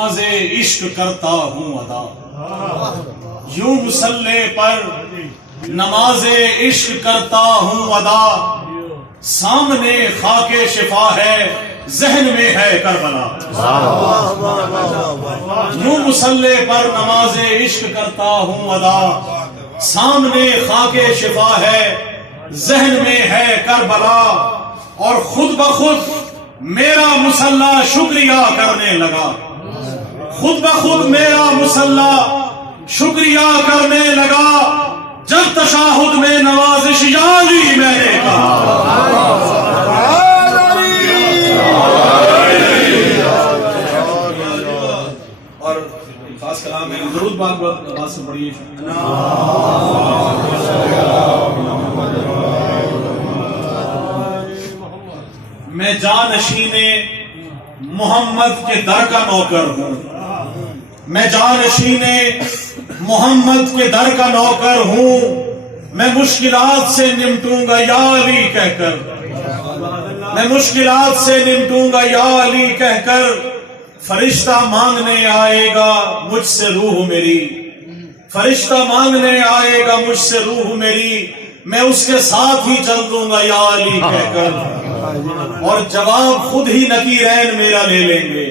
نماز عشق کرتا ہوں ادا، یوں مصلی پر نماز عشق کرتا ہوں ادا، سامنے خاک شفا ہے ذہن میں ہے کربلا، یوں مصلی پر نماز عشق کرتا ہوں ادا، سامنے خاک شفا ہے ذہن میں ہے کربلا، اور خود بخود میرا مصلی شکریہ کرنے لگا، خود بخود میرا مصلی شکریہ کرنے لگا، جب تشہد میں نوازش یا علی میں نے کہا۔ اور خاص کلام میں درود بات آواز سے پڑھیے۔ میں جانشین محمد کے در کا نوکر ہوں، میں جانشین محمد کے در کا نوکر ہوں، میں مشکلات سے نمٹوں گا یا علی کہہ کر، میں مشکلات سے نمٹوں گا یا علی کہہ کر، فرشتہ مانگنے آئے گا مجھ سے روح میری، فرشتہ مانگنے آئے گا مجھ سے روح میری، میں اس کے ساتھ ہی چل دوں گا یا علی کہہ کر، اور جواب خود ہی نکیرین میرا لے لیں گے،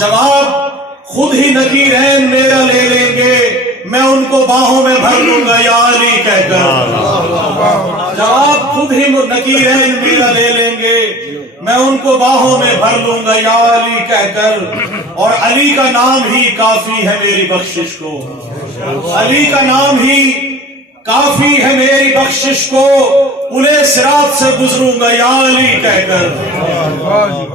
جواب خود ہی نکیرین میرا لے لیں گے، میں ان کو باہوں میں بھر لوں گا یا علی کہہ کر، جواب خود ہی نکیرین میرا لے لیں گے، میں ان کو باہوں میں بھر لوں گا یا علی کہہ کر، اور علی کا نام ہی کافی ہے میری بخشش کو، علی کا نام ہی کافی ہے میری بخشش کو، پلے صراط سے گزروں گا یا علی کہہ کر،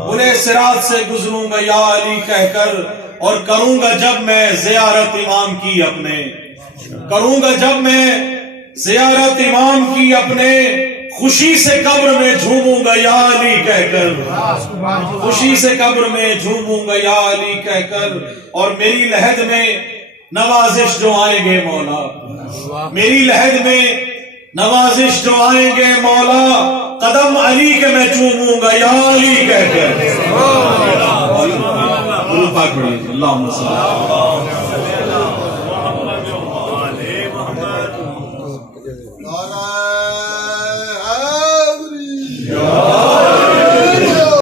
پلے صراط سے گزروں گا یا علی کہہ کر، اور کروں گا جب میں زیارت امام کی اپنے، کروں گا جب میں زیارت امام کی اپنے، خوشی سے قبر میں جھوموں گا یا علی کہہ کر، خوشی سے قبر میں جھوموں گا یا علی کہہ کر، اور میری لحد میں نوازش جو آئیں گے مولا، میری لحد میں نوازش جو آئیں گے مولا، قدم علی کے میں چوموں گا یا علی کہہ کر۔ اللہ